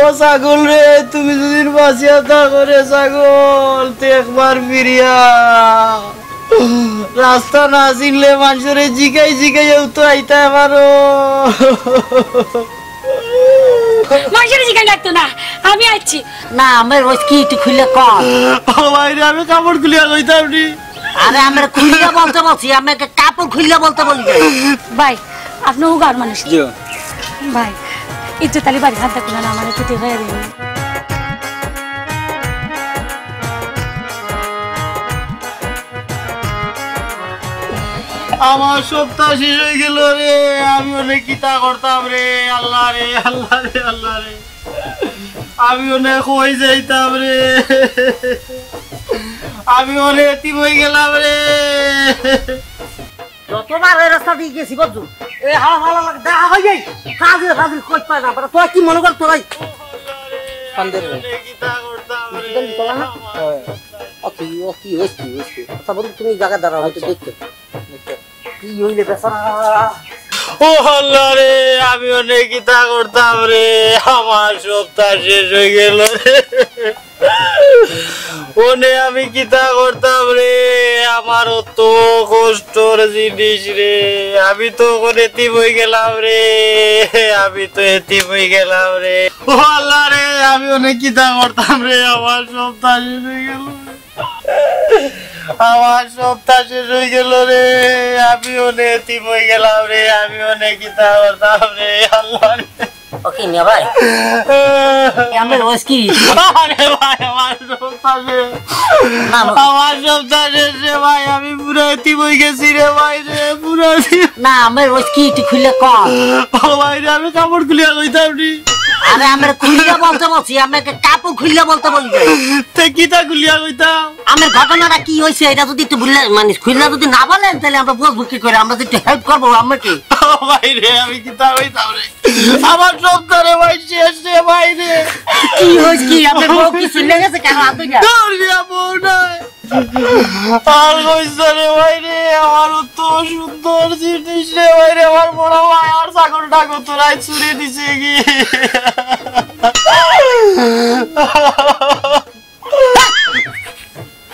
ও ছাগল রে, তুমি যদি বাঁচিয়া থাকো রে ছাগল, তো একবার ফিরিয়া রাস্তা না চিনলে মানুষের জিগাই জিগাইও তো আইতে পারো। মানুষের জিগাই লাগতো না, আমি আইছি। না আমার ওই কি একটু খুলে কর। বাইরে আমি কাপড় খুলিয়া কইতাম নি। আরে আমরা খুলিয়া বলতে বলছি, আমাকে কাপড় খুলিয়া বলতে বলি। ভাই আপনি উগার মানুষ ভাই, ইজ্জত আলী বাড়ি হাত দেখুন না, আমার ক্ষতি হয়ে যাবে। আমার সপ্তাহ শেষ হয়ে গেল রে, আমি অনেক কিতা করতাম রে। আল্লাহ রে আল্লাহ রে আল্লাহ রে, আমি অনেক হয়ে যাইতাম রে, আমি অনেক এতিম হয়ে গেলাম রে। যতবার এই রাস্তা দিয়ে গেছি বুঝছো, এই হাওয়া ভালো লাগে দেখা হয়ে যাই, কাজে কাজে কই পায় না। তোরা কি মনে কর তোরাই তুমি জায়গা দাঁড়া হয়তো দেখতে কি হইলে বেচারা। ও আল্লাহ রে, আমি অনেক কিতা করতাম রে, আমার সপ্তাহ শেষ হয়ে গেল রে। ওনে আমি কিতা করতাম রে, আমার অত কষ্টর জিনিস রে, আমি তো এতিম হয়ে গেলাম রে, আমি তো এতিম হয়ে গেলাম রে। ও আল্লাহ রে, আমি অনেক কিতা করতাম রে, আমার সপ্তাহ শেষ হয়ে গেল, আমার সপ্তাহ শেষ হয়ে গেল রে, আমি অনেক এতিম হয়ে গেলাম রে, আমি অনেক কিতা করতাম রে। আল্লাহ রে ওকে মিয়া ভাই, আমার ওই কি আরে ভাই, আমার সপ্তাহ শেষ রে ভাই, আমি পুরো এতিম হয়ে গেছি রে ভাই রে, পুরো। না আমার ওই কি একটু খুলে কর। ও ভাই রে, আমি কাপড় খুলিয়া কইতাম নি। আরে আমরা খুলিয়া বলতে বলছি, আমাকে কাপড় খুলিয়া বলতে বলি। তে কিতা খুলিয়া কইতাম? আমার ঘটনাটা কি হয়েছে এটা যদি একটু বললে, মানে খুলিয়া যদি না বলেন তাহলে আমরা বুঝবো কি করে, আমরা একটু হেল্প করবো আমাকে। ও ভাই রে, আমি কিতা কইতাম রে, আমার সপ্তাহ রে ভাই শেষ রে ভাই রে। কি হয়েছে কি, আপনার বউ কি চলে গেছে কেন? দৌড়িয়া বউ নাই আর কইছে রে ভাই রে, আমার তো সুন্দর জিনিস রে ভাই রে, আমার বড় ভাই আর ছাগলটা তোরাই চুরি দিছে কি।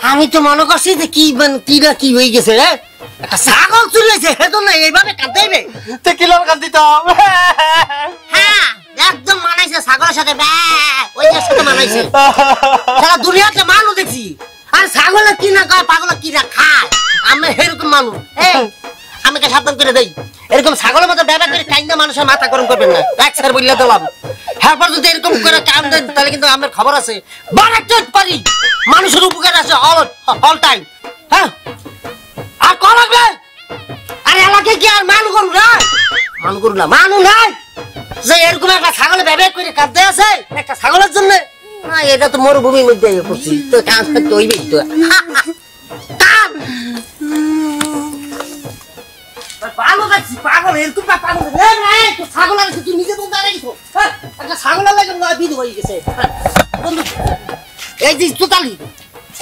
আমি তো মনে করছি যে কি মানে কি না কি হয়ে গেছে রে, একটা ছাগল চুরি হয়েছে, হেতো না এইভাবে কাঁদাইবে। তে কিলার কান দিতাম? হ্যাঁ একদম মানাইছে ছাগলের সাথে, ওইটার সাথে মানাইছে। সারা দুনিয়াতে মানুষ দেখছি, আর ছাগলের কি না কয়, পাগলের কি না খায়, আমি এরকম মানুষ। আমাকে সাবধান করে দেই, এরকম ছাগলের মতো ব্যবহার করে কাইন্দা মানুষের মাথা গরম করবেন না, এক স্যার বললে দিলাম। এরপর যদি এরকম করে কাম দেন তাহলে কিন্তু আমার খবর আছে, বাড়াতে পারি মানুষের উপকার আছে অল টাইম। হ্যাঁ আর কল লাগবে, আর এলাকায় কি আর মানুষ করু না, মানুষ করু না, মানুষ নাই যে এরকম একটা ছাগলের ব্যবহার করে কাঁদতে আছে একটা ছাগলের জন্য। না এটা তো মরুভূমির মধ্যে করছি, তো কাজ করতে হইবেই তো। পাগল দেখছি, পাগল এরকম পাগল ছাগল আছে, তুই নিজে বলতে রাখিস একটা ছাগলের লাগে বিধ হয়ে গেছে। বন্ধু এই যে তোতালি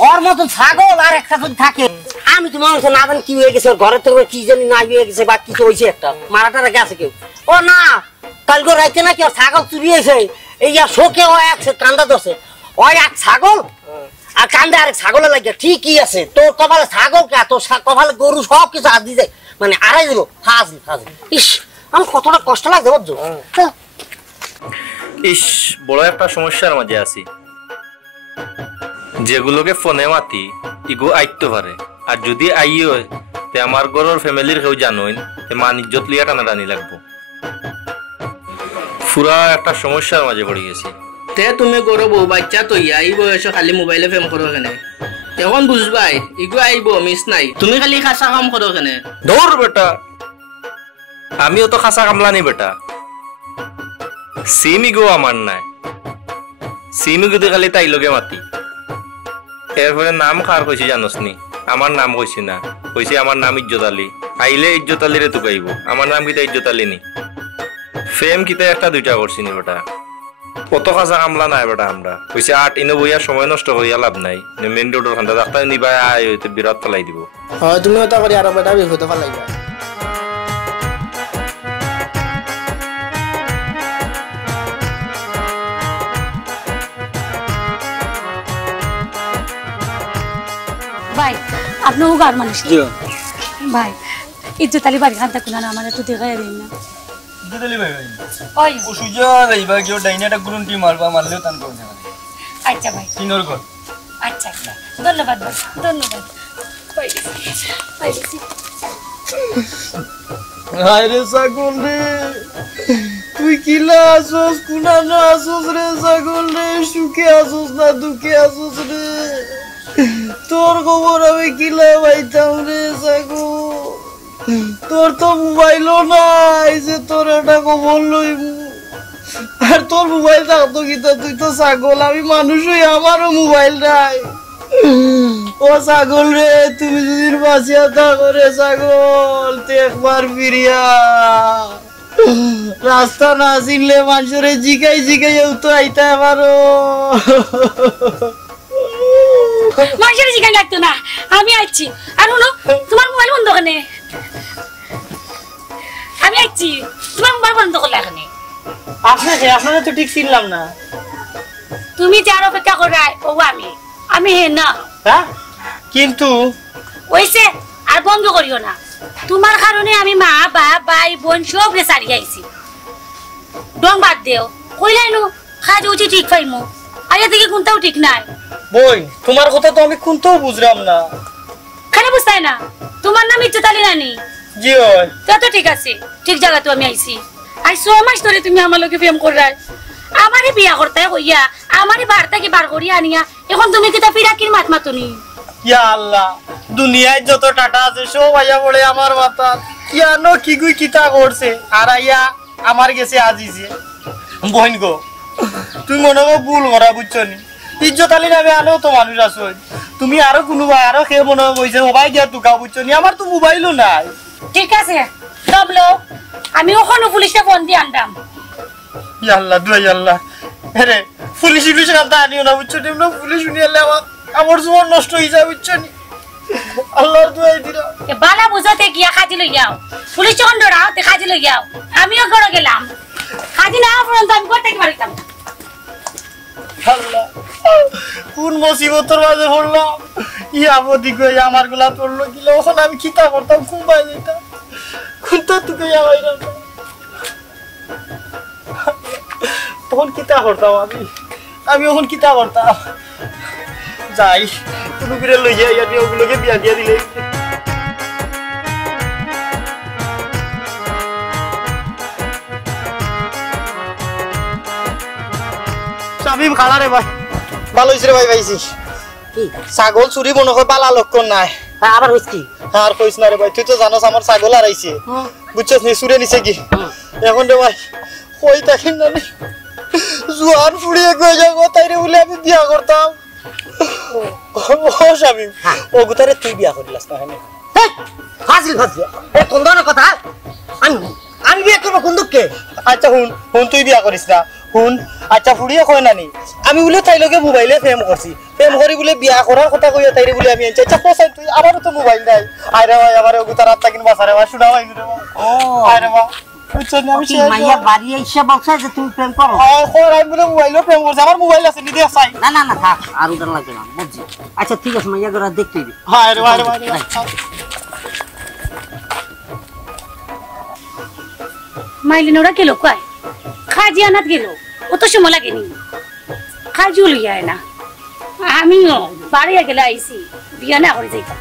ওর মতো ছাগল আর একটা যদি থাকে, আমি তো মনে হচ্ছে না জানি কি হয়ে গেছে, ওর ঘরের থেকে কি জানি না হয়ে গেছে বা কিছু হয়েছে, একটা মারাটারা গেছে কেউ। ও না কালকে রাইতে নাকি ওর ছাগল চুরি হয়েছে, এই শোকে ও এক কান্দা ধরছে, ওই এক ছাগল আর কান্দে আরেক ছাগলের লাগে। ঠিকই আছে, তোর কপালে ছাগল কে, তোর কপালে গরু সব কিছু হাত দিয়ে যায়, মানে আড়াই দিল হাজি হাজি। ইস আমার কতটা কষ্ট লাগছে বুঝছো। ইস বড় একটা সমস্যার মাঝে আছি, যেগুলোকে ফোনে মাতি ইগো আইতে পারে, আর যদি আইও তে আমার ঘরের ফ্যামিলির কেউ জানোই তে মান ইজ্জত লিয়া টানাটানি লাগবো। পুরা একটা সমস্যার মাঝে পড়ে গেছি। তে তুমি করো বউ বাচ্চা তো এই বয়সে খালি মোবাইলে ফেম করো কেনে, এখন বুঝবাই ইগো আইব মিস নাই, তুমি খালি খাসা কাম করো কেনে। দৌড় বেটা, আমিও তো খাসা কামলানি বেটা, সিম ইগো আমার নাই, সিম ইগো খালি তাই লগে মাতি। এরপরে নাম কার কইছি জানোস নি? আমার নাম কইছি না, কইছি আমার নাম ইজ্জত আলী, আইলে ইজ্জত আলী রে তুকাইব, আমার নাম কিতা ইজ্জত আলী নি। ফেম কিতা একটা দুইটা করছি নি বেটা, কত কাঁচা কামলা নাই বেটা আমরা, কইছে আট ইনো বইয়া সময় নষ্ট করিয়া লাভ নাই, মেন রোডের খান্তা ডাক্তার নিবা আয় হইতে বিরাট ফেলাই দিব। হয় তুমি ওটা করি আর বেটা বিপদে ফেলাইবা। ভাই আপনি উগার মানুষ ভাই ইজ্জত আলী বাড়ি খান থাকুন না আমার একটু দেখাই দিন না দিদালি ভাই ওই ও সুজা যাইবা কেউ ডাইনাটা গুরুন্টি মারবা মারলেও তান করবে না আচ্ছা ভাই কিনোর কর আচ্ছা আচ্ছা ধন্যবাদ ভাই ধন্যবাদ পাইছি আরে ছাগল রে তুই কিলা আসোস কুনা না আসোস রে ছাগল রে সুখে আসোস না দুঃখে আসোস রে তোর খবর আমি কিলা পাইতাম রে ছাগল তোর তো মোবাইলও নাই যে তোর একটা খবর লইব আর তোর মোবাইল থাকতো কিতা তুই তো ছাগল আমি মানুষ হই আমারও মোবাইল নাই ও ছাগল রে তুমি যদি বাঁচিয়া থাকো রে ছাগল তুই একবার ফিরিয়া রাস্তা না চিনলে মানুষের জিগাই জিগাই তো আইতে পারো মানুষের জিজ্ঞাসা লাগতো না আমি আইছি আর হলো তোমার মোবাইল বন্ধ কেন আমি আইছি তোমার মোবাইল বন্ধ করলে এখানে আপনাকে তো ঠিক চিনলাম না তুমি যার অপেক্ষা করাই ও আমি হে না হ্যাঁ কিন্তু ওইসে আর বন্ধ করিও না তোমার কারণে আমি মা বাপ ভাই বোন সব রে সারি আইছি ডং বাদ দেও কইলাই নো খাজ উচি ঠিক পাইমু আয়া থেকে কোনটাও ঠিক নাই বই তোমার কথা তো আমি কোনটাও বুঝলাম না কেন বুঝতাই না তোমার নাম ইজ্জত আলী রানী জি হয় তা তো ঠিক আছে ঠিক জায়গা তো আমি আইছি আর 6 মাস ধরে তুমি আমার লগে প্রেম করাই আমারে বিয়া করতে কইয়া আমারে বার্তা কি বার করিয়া আনিয়া এখন তুমি কিতা ফিরাকির মাত মাতুনি ইয়া আল্লাহ দুনিয়ায় যত টাটা আছে সব আইয়া পড়ে আমার মাথা কেন কি গুই কিতা করছে আর আইয়া আমার গেছে আজিছে বইন গো তুমি মনে করো ভুল করা বুঝছো নি ইজ্জত আলী নামে আনেও তো মানুষ আছো তুমি আরো কোনোবা আরো খেয়ে মনে কইছে মোবাইল দিয়া টুকা বুঝছো নি আমার তো মোবাইলও নাই ঠিক আছে তবলো আমি ওখানে পুলিশে ফোন দিয়ে আনতাম ইয়া আল্লাহ দুই আল্লাহ আরে পুলিশ কান্তা আনিও না বুঝছো নি পুলিশ শুনি আল্লাহ আমার জীবন নষ্ট হয়ে যায় বুঝছো নি আল্লাহর দুয়াই দিরা বালা বুঝাতে গিয়া খাজি লই যাও পুলিশ যখন ডরাও তে খাজি লই যাও আমিও ঘরে গেলাম খাজি না পর্যন্ত আমি করতে পারিতাম আল্লাহ কোন মুসিবতের মাঝে পড়লাম ই আপদি কই আমার গুলা পড়লো কিলো ওখান আমি কিতা করতাম ঘুমাই যেতাম কোনটা তুই আমাইরা তখন কিতা করতাম আমি ওখান কিতা করতাম যাই কোনো করে লই যাই আমি ওগুলোকে বিয়া দিয়া দিলে শামিম খালা রে ভাই ভালো হইছে রে ভাই পাইছি ছাগল চুরি মনে হয় বালা লক্ষণ নাই আবার হইছে কি আর কইছ না রে ভাই তুই তো জানোস আমার ছাগল হারাইছে বুঝছস নি চুরে নিছে কি এখন রে ভাই কই তাকিন না জোয়ান ফুড়িয়ে কই যাবো তাইরে বলে আমি বিয়া করতাম ও শামিম ও গুতারে তুই বিয়া করিলাস না হ্যাঁ ফাজিল এ কোন ধরনের কথা আমি বিয়ে করবো কোন দুঃখে আচ্ছা হুন তুই বিয়া করিস না হুন আচ্ছা ফুড়িয়ে কয় নানি আমি বলে তাই লগে মোবাইলে প্রেম করছি প্রেম করি বলে বিয়া করার কথা কইয়া তাইরে বলে আমি আনছি আচ্ছা পছন্দ তুই আমারও তো মোবাইল নাই আরে ভাই আমার গুতার রাত তাকিন বাসারে ভাই শুনা ভাই রে ও আরে ভাই বুঝছেন আমি মাইয়া বাড়ি এসে বলছে যে তুমি প্রেম করো আমি বলে মোবাইলে প্রেম করছি আমার মোবাইল আছে নিতে চাই না না না থাক আর উদার লাগবে না বুঝছি আচ্ছা ঠিক আছে মাইয়া গোরা দেখতেই দি হ্যাঁ রে ভাই মাইলিন ওরা গেল কয় খাজি আনাত গেল অত সময় লাগেনি খাজিও লইয়া না আমিও বাড়িয়া গেলে আইছি বিয়া না করে যাইতাম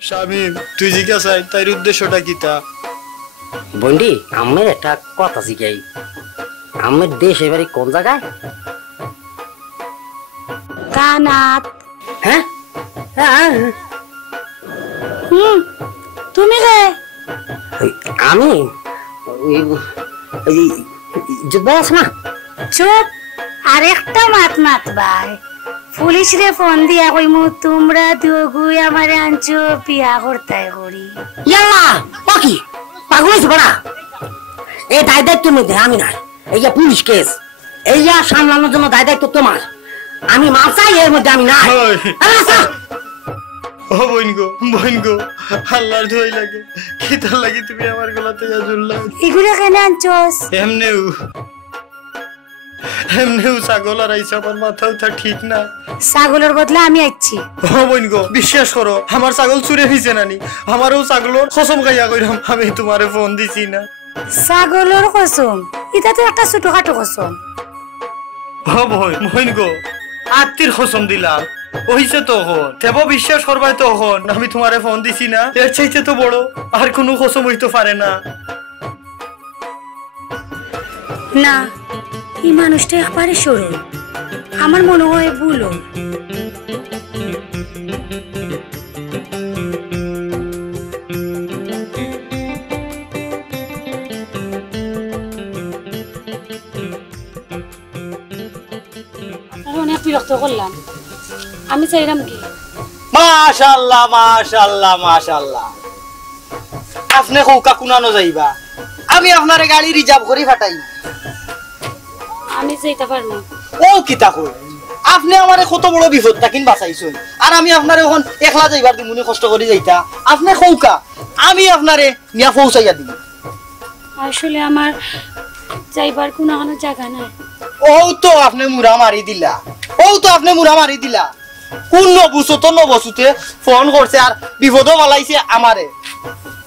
শামিম তুই জিজ্ঞাসা তাইর উদ্দেশ্যটা কিতা বন্ডি আমের একটা কথা শিখাই আমের দেশ এবারে কোন জায়গায় কানাত হ্যাঁ তুমি রে আমি জুবাস না চুপ আর একটা মাত ভাই পুলিশ রে ফোন দিয়া কইমু তোমরা দুগুই আমারে আনছো বিয়া করতে করি ইয়াল্লা পাকি পাগল হইছ বড়া এই দায় দায়িত্বের মধ্যে আমি না এই যে পুলিশ কেস এই সামলানোর জন্য দায় দায়িত্ব তোমার আমি মাপ চাই এর মধ্যে আমি নাই ওই। আরে চল। ও বোন গো আল্লাহর দোয়াই লাগে কি তার লাগি তুমি আমার গলাতে জুড়লা এগুলো কেন আনছস? এমনিও ছাগল আর আইসা আমার মাথাও তা ঠিক না। ছাগলের বদলে আমি আইছি। ও বোন গো বিশ্বাস করো আমার ছাগল চুরে হইছে নানি আমারও ছাগলর কসম খাইয়া কইরাম আমি তোমারে ফোন দিছি না। ছাগলের কসম? এটা তো একটা ছোটখাটো কসম। ও বোন গো আত্মীর কসম দিলাম হইছে তখন তেব বিশ্বাস করবাই তখন আমি তোমারে ফোন দিছি না এর চাইতে তো বড় আর কোনো কসম হইতে পারে না। না এই মানুষটা একবারে সরল, আমার মনে হয় ভুল। অনেক বিরক্ত করলাম, আমি চাইলাম কি মাশাআল্লাহ মাশাআল্লাহ মাশাআল্লাহ আপনি কৌকা কুনানো যাইবা আমি আপনারে গাড়ি রিজার্ভ করে ফাটাই আমি চাইতে পারবো। ও কিতা কই আপনি আমারে কত বড় বিপদ তাকিন বাঁচাইছেন আর আমি আপনারে এখন একলা যাইবার দিমুনি কষ্ট করে যাইতা আপনি কৌকা আমি আপনারে নিয়া পৌঁছাইয়া দিই। আসলে আমার যাইবার কোনো জায়গা নাই। ও তো আপনি মুড়া মারি দিলা কোন নবসুতে ফোন করছে আর বিপদও বালাইছে আমারে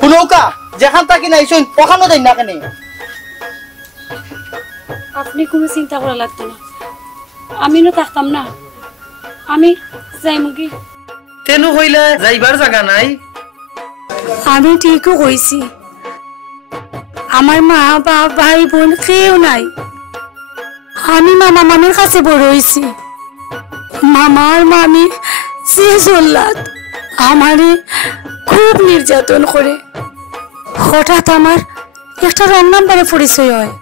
কোনৌকা যেখান তাকি নাইছুন ওখানো দেন না কেন। আপনি কোনো চিন্তা করা লাগতো না, আমি না থাকতাম না, আমি যাইমু কি। তেনু হইলে যাইবার জায়গা নাই। আমি ঠিকও কইছি, আমার মা বাপ ভাই বোন কেউ নাই। আমি মামা মামির কাছে বড় হয়েছি। মামা আর মামি যে জল্লাদ আমারে খুব নির্যাতন করে। হঠাৎ আমার একটা রং নাম্বারে পরিচয় হয়,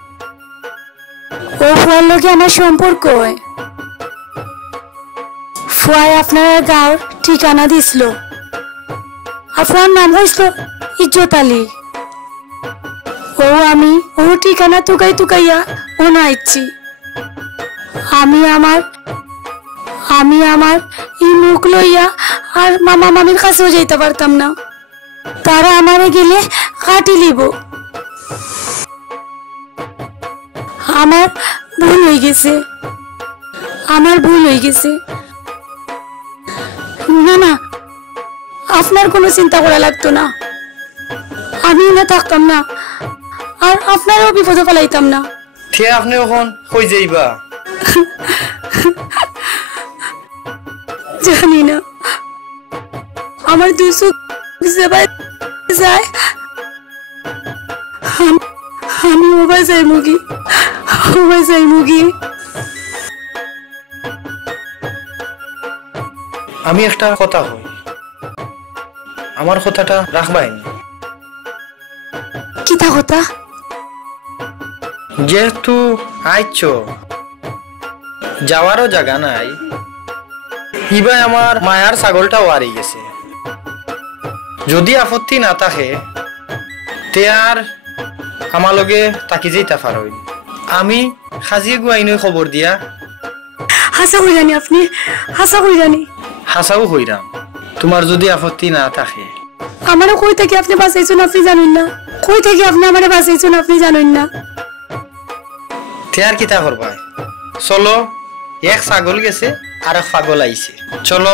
ও ফুয়ার লগে আমার সম্পর্ক হয়। ফুয়ায় আপনার গাঁর ঠিকানা দিছিল, আপনার নাম হয়েছিল ইজ্জত আলী। আমি ও ঠিকানা তুকাইয়া ও নাইছি। আমি আমার এই মুখ লইয়া আর মামা মামির কাছেও যাইতে পারতাম না, তারা আমারে গেলে কাটি লিব। আমার ভুল হয়ে গেছে। না আপনার কোনো চিন্তা করা লাগতো না, আমি না থাকতাম না আর আপনারও বিপদে ফেলাইতাম না। ঠিক আপনি এখন কই যাইবা? জানি না, আমার দুই চোখ যায়, আমি ওবাই যাই মুগি। আমি একটা কথা কই, আমার কথাটা রাখবাই। কিতা কথা? যেহেতু আইছ যাওয়ারও জায়গা নাই, ইবাই আমার মায়ার ছাগলটাও হারিয়ে গেছে। যদি আপত্তি না থাকে তে আর আমার লগে তাকি যেতে পারই। আমি সাজিয়ে গুয়াইনই খবর দিয়া হাসা কইরানি আপনি, হাসাও হইরাম তোমার যদি আপত্তি না থাকে। আমারও কই থেকে আপনি বাঁচাইছেন আপনি জানেন না, কই থেকে আপনি আমারে বাঁচাইছেন আপনি জানেন না। তে আর কিতা করবাই, চলো এক ছাগল গেছে আর এক পাগল আইছে, চলো